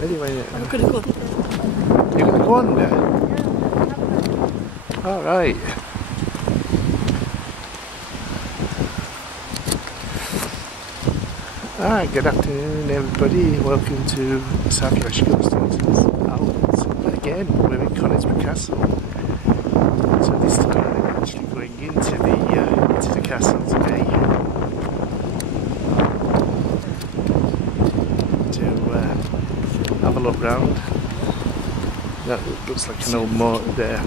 Anyway, I'm going to go. you're going to go under? All right. Alright, good afternoon everybody. Welcome to South Yorkshire Ghost Hunters out again. We're in Conisbrough Castle. So this time I'm actually going into the castle today to have a look round. That looks like an old moat there.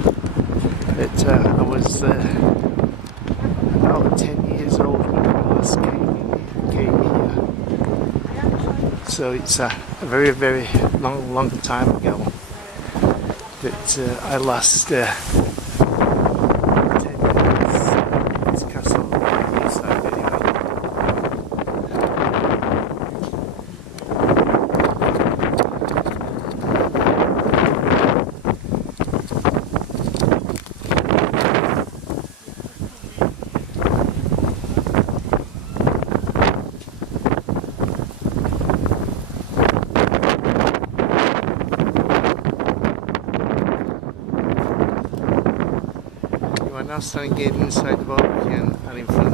But I was about 10 years old when I last came here. So it's a very, very long time ago that I last 10 years in this castle inside anyway. Now standing inside the Barbican and in front of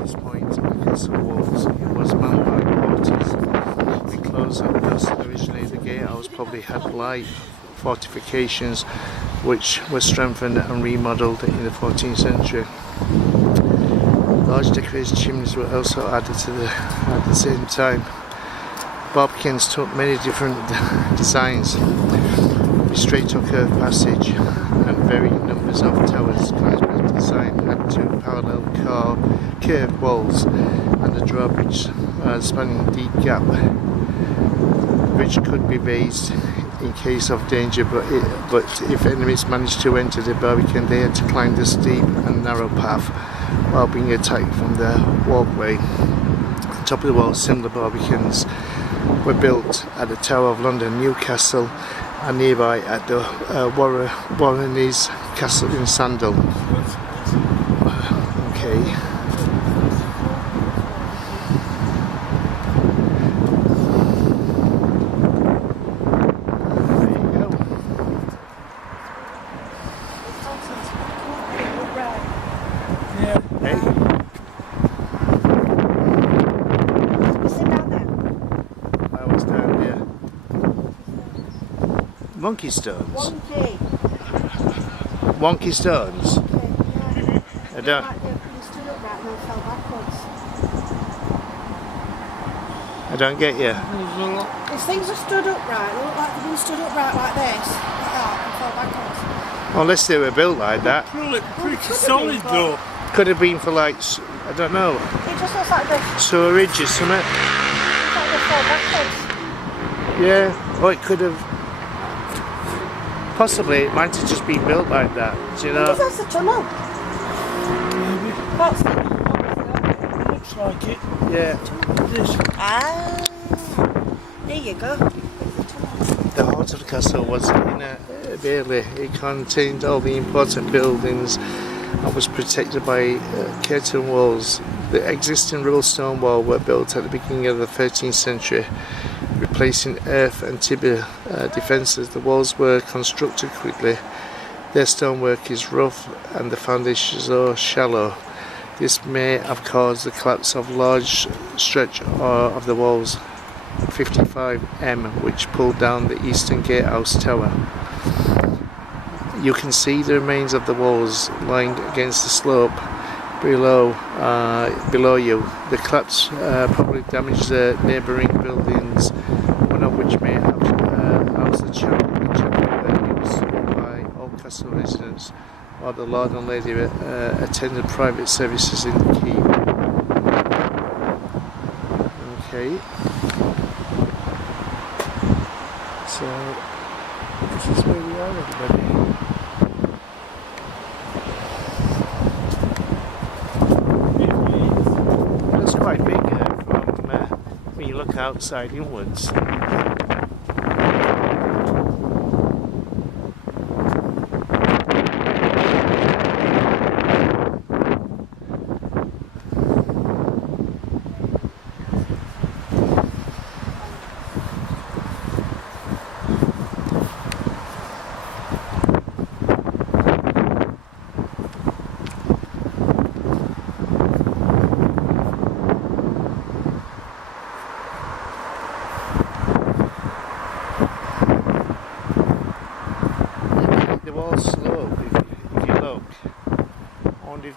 this point the castle walls. It was manned by porters. We closed up because originally the gatehouse probably had light fortifications which were strengthened and remodelled in the 14th century. Large decorated chimneys were also added to at the same time. Barbicans took many different designs, with straight or curved passage and varying numbers of towers. Conisbrough design had two parallel curved walls and a drawbridge spanning deep gap. The bridge could be raised in case of danger, but if enemies managed to enter the Barbican, they had to climb the steep and narrow path while being attacked from the walkway. On top of the wall, similar Barbicans were built at the Tower of London, Newcastle, and nearby at the Warenne's Castle in Sandal. Okay. There you go. Hey. Monkey stones. Wonky stones. I don't. I don't get you. These things are stood upright. They look like they've been stood upright like this, like that, and fell backwards. Unless they were built like that. Pretty solid though. Could have been for like, I don't know. It just looks like they Storage or something. fell backwards. Yeah. Or it could have. Possibly it might have just been built like that. Do you know? That's the tunnel. Maybe. What's the Looks like it. Yeah. This. Ah, there you go. The heart of the castle was in a bailey. It contained all the important buildings and was protected by curtain walls. The existing rubble stone wall were built at the beginning of the 13th century, replacing earth and timber defences. The walls were constructed quickly. Their stonework is rough and the foundations are shallow. This may have caused the collapse of large stretch of the walls. 55M, which pulled down the eastern gatehouse tower. You can see the remains of the walls lying against the slope below you. The collapse probably damaged the neighbouring buildings, one of which may have housed the chapel used by all castle residents, while the Lord and Lady attended private services in the keep. Okay. So this is where we are, everybody. It's quite big from when you look outside inwards.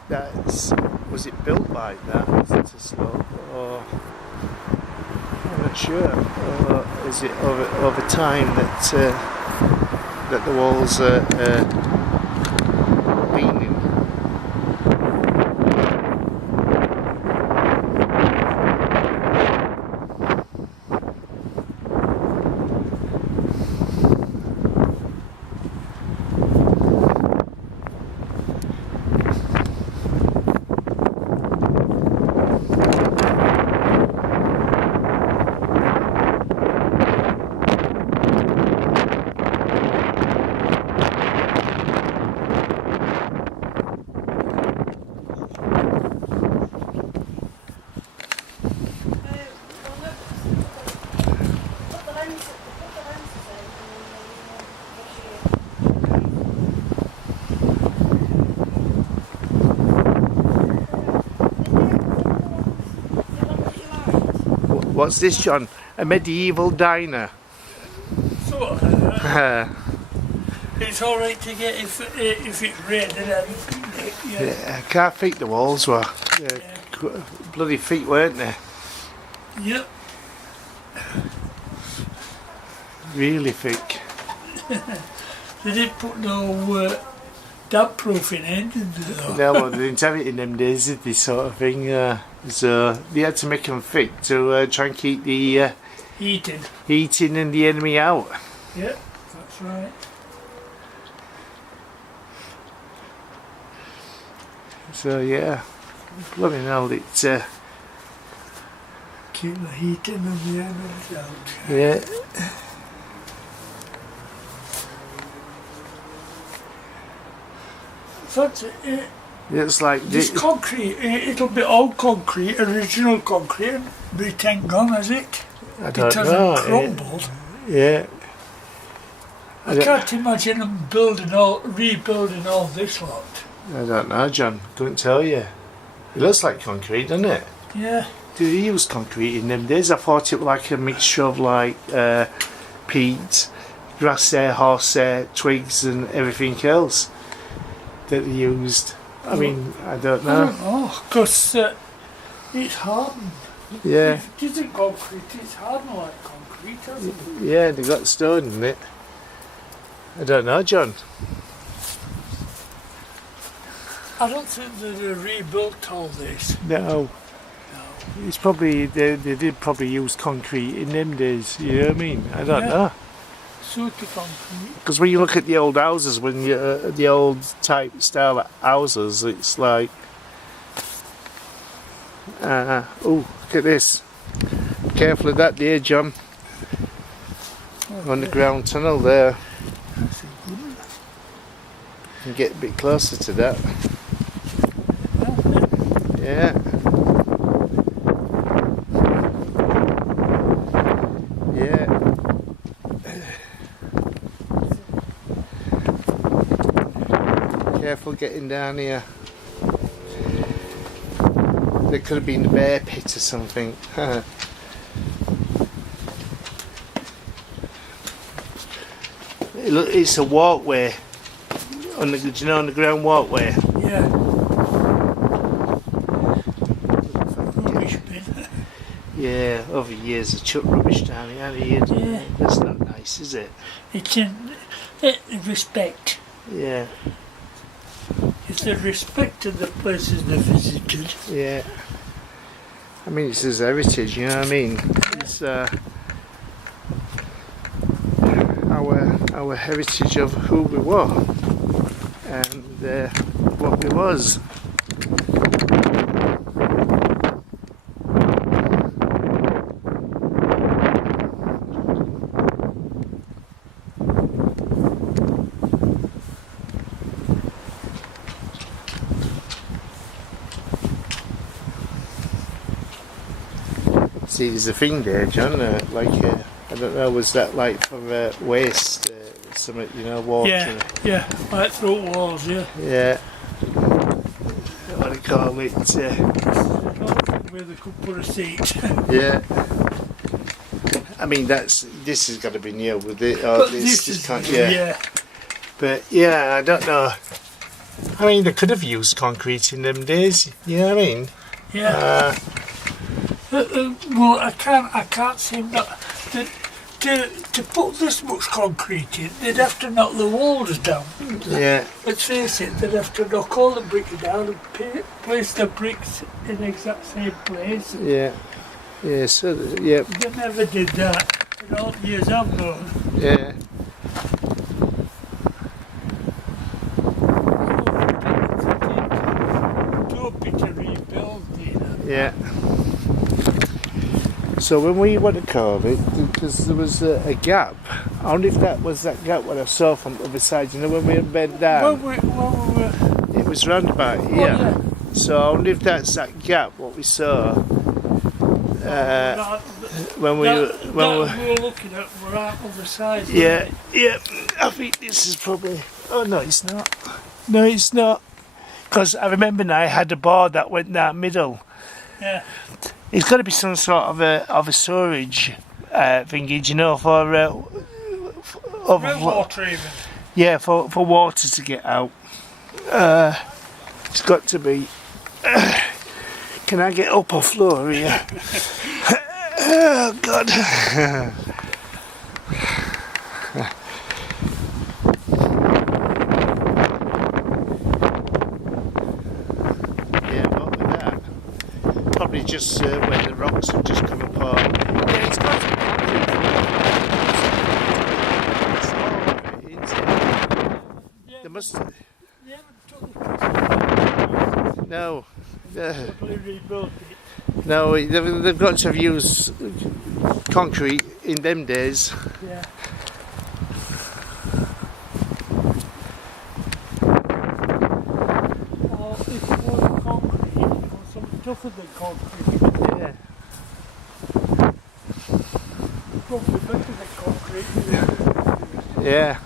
if was it built like that? Was it a slope, or I'm not sure. Or is it over time that the walls are leaning? What's this, John? A medieval diner? Sort of like that. It's alright to get if it's raining and everything. Yeah, I can't think the walls were. Bloody feet, weren't they? Yep. Really thick. They didn't put no damp proofing engines though. No, well, they didn't have it in them days, did they, sort of thing? So they had to make them thick to try and keep the heating and the enemy out. Yep, that's right. So yeah, bloody hell, it. Keep the heating and the enemies out. Yeah. That's it. It's like this concrete, it'll be all concrete, original concrete, but it ain't gone, has it? I don't it hasn't know. crumbled. Yeah. I can't imagine them rebuilding all this lot. I don't know, John. Couldn't tell you. It looks like concrete, doesn't it? Yeah. Do they use concrete in them days? I thought it was like a mixture of like peat, grass hair, horse hair, twigs and everything else that they used. I mean, I don't know. I don't know, because it's hardened. Yeah. It isn't concrete, it's hardened like concrete, hasn't it? Yeah, they got stone in it. I don't know, John. I don't think that they rebuilt all this. No. It's probably, they did probably use concrete in them days, you know what I mean? I don't know. Sort of concrete. Because when you look at the old houses, when you the old type style of houses, it's like, oh, look at this. Careful of that there, John. Underground tunnel there. That's a good one. You can get a bit closer to that. Yeah. Yeah. Careful getting down here. There could have been a bear pit or something. Look, it's a walkway. Do you know, underground walkway? Yeah. Rubbish bin. Yeah, over years I chucked rubbish down here. Yeah. That's not nice, is it? It's in respect. Yeah. It's the respect to the places they visited. Yeah. I mean, it's his heritage, you know what I mean? It's our heritage of who we were and what we was. See, there's a thing there, John, I don't know, was that like for waste, something, you know, water? Yeah, like through walls, yeah. Yeah. What do you call it? Where they could put a seat. Yeah. I mean, this has got to be new with it. But this is, can't, yeah. But yeah, I don't know. I mean, they could have used concrete in them days. You know what I mean? Yeah. Well, I can't seem that. To put this much concrete in, they'd have to knock the walls down. Yeah. Let's face it, they'd have to knock all the bricks down and place the bricks in the exact same place. Yeah. Yeah. So yeah. They never did that in all the years I've known. Yeah. To rebuild it. Yeah. So when we went to Corby, because there was a gap, I wonder if that was that gap what I saw from the other side, you know, when we bent down. It was round about here. Yeah. So I wonder if that's that gap what we saw when we were looking at were out on the side. yeah, yeah. I think this is probably. Oh no, it's not. No, it's not. Because I remember now I had a board that went down middle. Yeah. It's got to be some sort of a storage thingy, you know, for Water even. yeah, for water to get out. It's got to be. Can I get up off floor here? Oh God. Probably just when the rocks have just come apart. Yeah, it's got to be concrete. It's all of it, Yeah, there must. they haven't took the No. totally rebuilt it. No, they've got to have used concrete in them days. Yeah. Or if it was concrete, it was something tougher than concrete. Yeah. Probably better than concrete. Yeah.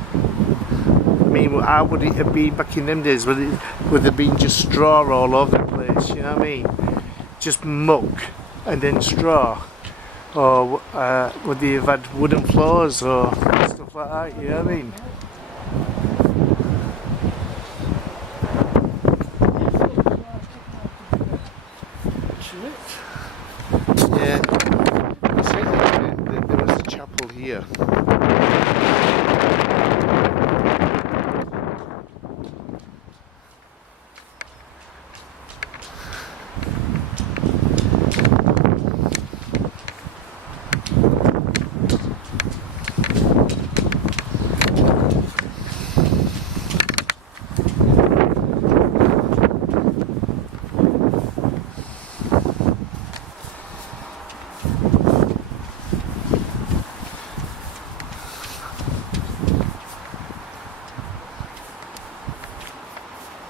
I mean, how would it have been back in them days? Would there been just straw all over the place? You know what I mean? Just muck and then straw, or would they have had wooden floors or stuff like that? You know what I mean? Yeah. There was a chapel here.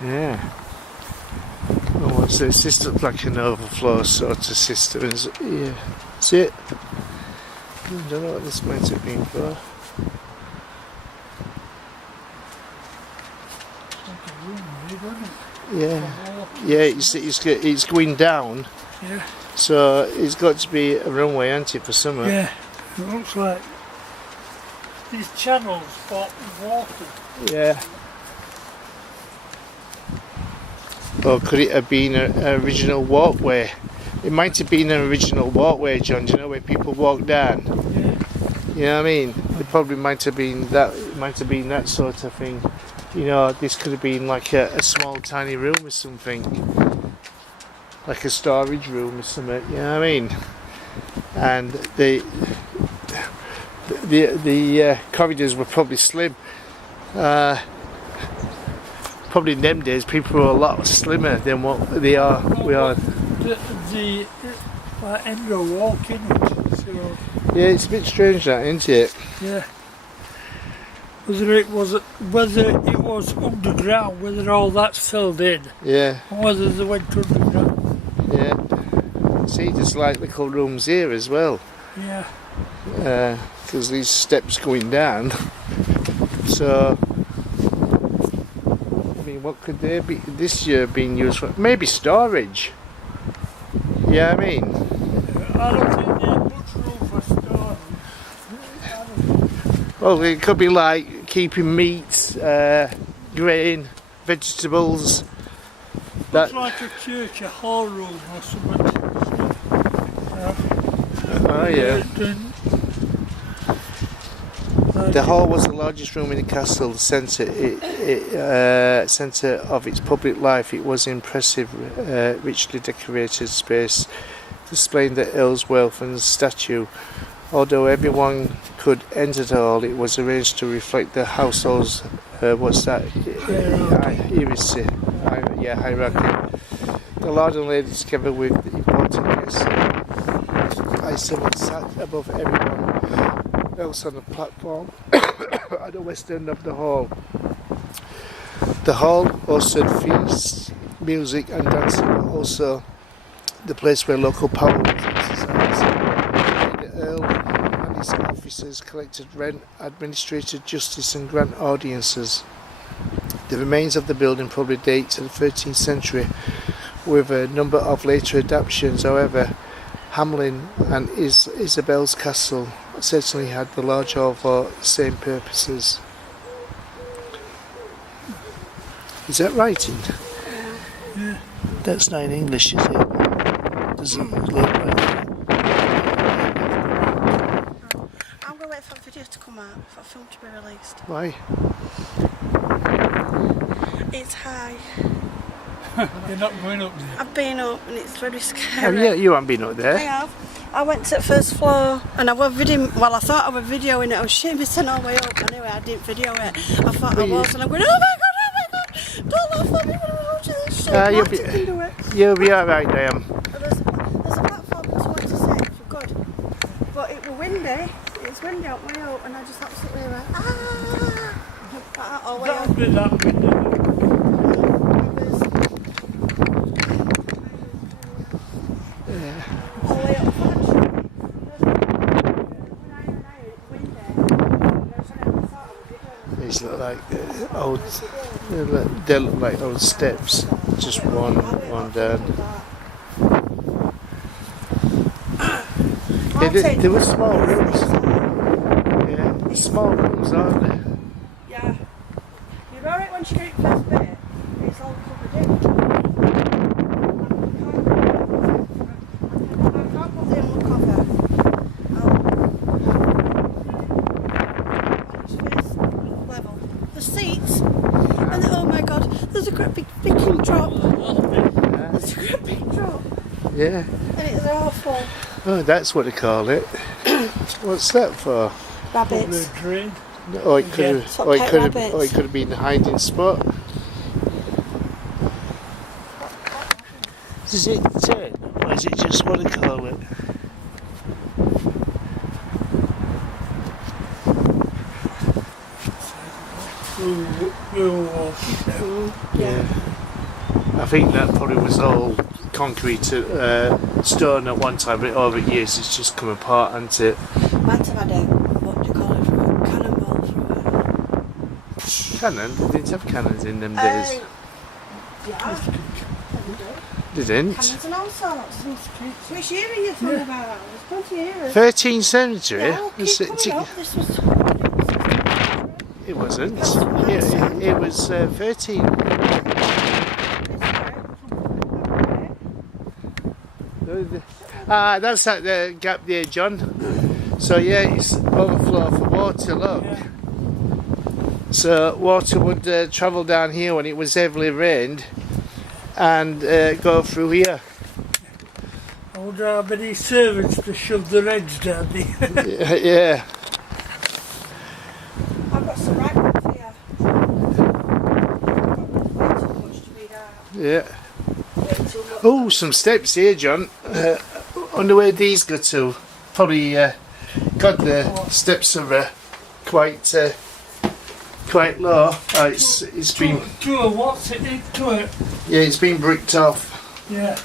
Yeah. Oh, what's this? This looks like an overflow sort of system. Yeah. See it? I don't know what this might have been for. Yeah. Yeah, it's going down. Yeah. So it's got to be a runway, hasn't it, for summer? Yeah. It looks like these channels for water. Yeah. Or could it have been an original walkway? It might have been an original walkway, John, do you know, where people walk down? Yeah. You know what I mean? It probably might have been that sort of thing. You know, this could have been like a small tiny room or something. Like a storage room or something, you know what I mean? And the corridors were probably slim. Probably in them days people were a lot slimmer than what they are. We are. The embryo walking. So, Yeah, it's a bit strange that, isn't it? yeah. Whether it was underground, whether all that's filled in, Yeah, or whether they went underground. yeah. See, there's like little rooms here as well. Yeah. Because these steps going down. So, I mean, what could they be this year being used for? Maybe storage. Yeah, I mean. I don't think they have much room for storage. Well, it could be like keeping meat, grain, vegetables. Looks like a church, a hall room or something. Oh yeah. The hall was the largest room in the castle, the centre of its public life. It was an impressive, richly decorated space, displaying the Earl's wealth and statue. Although everyone could enter the hall, it was arranged to reflect the household's hierarchy. The Lord and Lady, together with the important guests, sat above everyone else on the platform at the west end of the hall. The hall hosted feasts, music and dancing, but also the place where local power was exercised. The Earl and his officers collected rent, administrated justice and grant audiences. The remains of the building probably date to the 13th century, with a number of later adaptations. However, Hamelin and Isabel's Castle certainly had the large hall for the same purposes. Is that writing? Yeah. That's not in English, is it? Doesn't look like that. I'm going to wait for the video to come out, for a film to be released. Why? It's high. You're not going up there. I've been up and it's very Oh, scary. yeah, you haven't been up I there. have. I went to the first floor and I was videoing, well I thought I was videoing it, I was shimmy all the way up. Anyway, I didn't video it. I thought I was and I'm going, oh my god, don't laugh at me when I'm watching this shit. You'll be alright, Graham. There's a platform between 1 to 6, we're good. But it was windy, it's windy out way up and I just absolutely went, all the way up. That'll be that window. All the way up the These look like old. They look like old steps. Just one down. Yeah, they were small rooms. Yeah, small rooms, aren't they? Yeah. You're alright once you get it first bit, it's all covered in. I can't put the on cover. Level. The seats, and oh my god, there's a great big drop. There's a great big drop. Yeah. And it's awful. Oh, that's what they call it. What's that for? Rabbits. The drain. Oh, it could have. Top Oh, it pet could have. rabbits. Oh, it could have been a hiding spot. Is it turn, or is it just what they call it? We'll walk it now. Yeah. I think that probably was all concrete, stone at one time, but over the years it's just come apart, hasn't it? Might have had a, what do you call it, from a cannonball from a... Cannon? They didn't have cannons in them days. Yeah. They didn't. Cannons and all sorts. Which era are you talking about? There's plenty of eras. 13th century? Yeah, keep coming up. This was... It wasn't. That's what I said. It was 13. That's at the gap there, John. So yeah, it's overflow for water, look. Yeah. So water would travel down here when it was heavily rained and go through here. I wonder how many servants to shove the eggs down there. Yeah. I've got some right ones here. Way too much to read out. Yeah. Way too much. Oh, some steps here, John. Wonder where these go to. Probably, God, the steps are quite low. Oh, it's been, To a what's it into it? yeah, it's been bricked off. Yeah.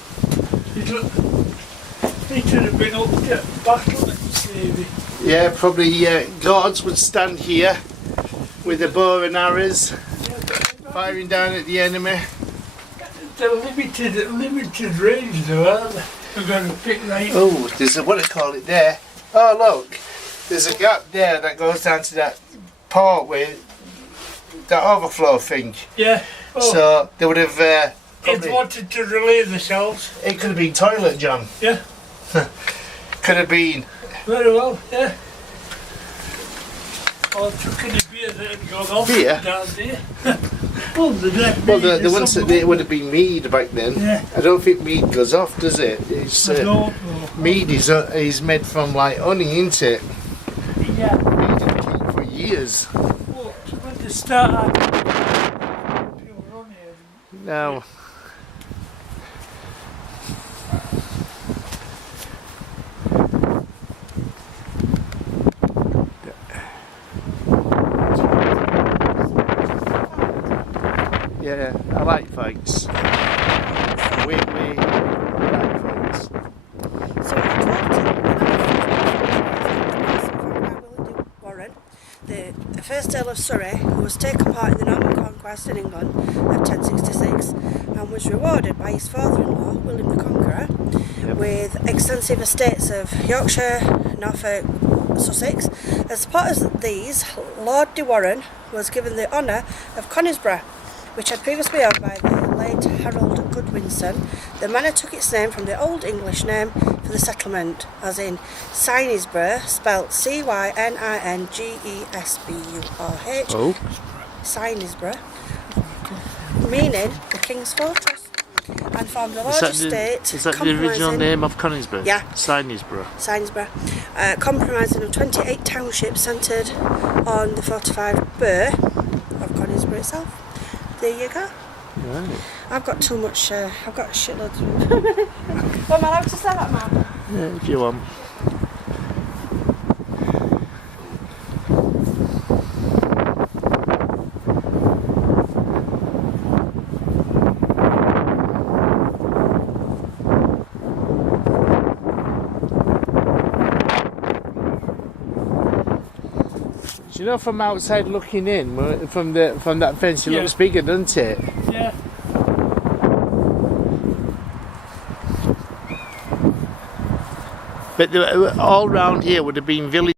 It should have been up to battlements, maybe. Yeah, probably guards would stand here with a bow and arrows. Yeah, firing down at the enemy. They're limited range though, aren't they? We're going to pick right. Oh, there's a, what do you call it there? Oh look, there's a gap there that goes down to that port where that overflow thing. Yeah. Oh. So they would have It wanted to relay themselves. it could have been toilet, John. Yeah. Could have been. Very well, yeah. Or took any beer that had gone off Beer? down there. Well, The ones that it would have been mead back then. Yeah. I don't think mead goes off, does it? It's I don't know. mead is made from like honey, isn't it? Yeah. Mead can keep for years. What? When they start people run here. No. Yeah, I like fights. We like fights. So I talked to Warren, the first Earl of Surrey, who was taken part in the Norman conquest in England of 1066 and was rewarded by his father-in-law, William the Conqueror, with extensive estates of Yorkshire, Norfolk, Sussex. As part of these, Lord de Warenne was given the honour of Conisbrough, which had previously been owned by the late Harold Godwinson. The manor took its name from the Old English name for the settlement, as in Conisbrough, spelt Cyningesbrough, Oh. Conisbrough, meaning the King's Fortress, and formed a large estate. Is that the original name of Conisbrough? Yeah. Conisbrough. Conisbrough, comprising of 28 townships centred on the fortified burh of Conisbrough itself. There you go. Right. I've got too much, I've got shitloads of... Well, am I allowed to say that, Mum? Yeah, if you want. You know, from outside looking in, from that fence, it looks bigger, doesn't it? Yeah. But all round here would have been villages.